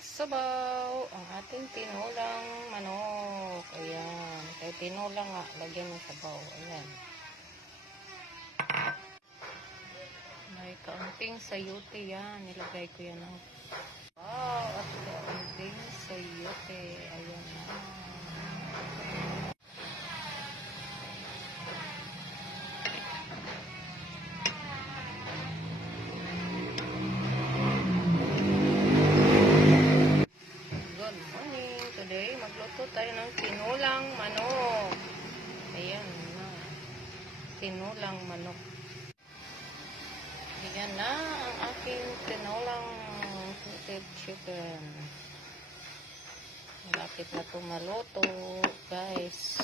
sabaw ang ating tinulang manok. Ayan. Kaya tinulang nga, lagyan ng sabaw. Ayan. May kaunting sayote yan. Nilagay ko yan ng at kaunting sayote. Ayan na. Good morning. Today, magluto tayo ng tinulang manok. Ayan na. Tinulang manok. Ayan na ang aking tinulang chicken. Malapit na ito maluto, guys.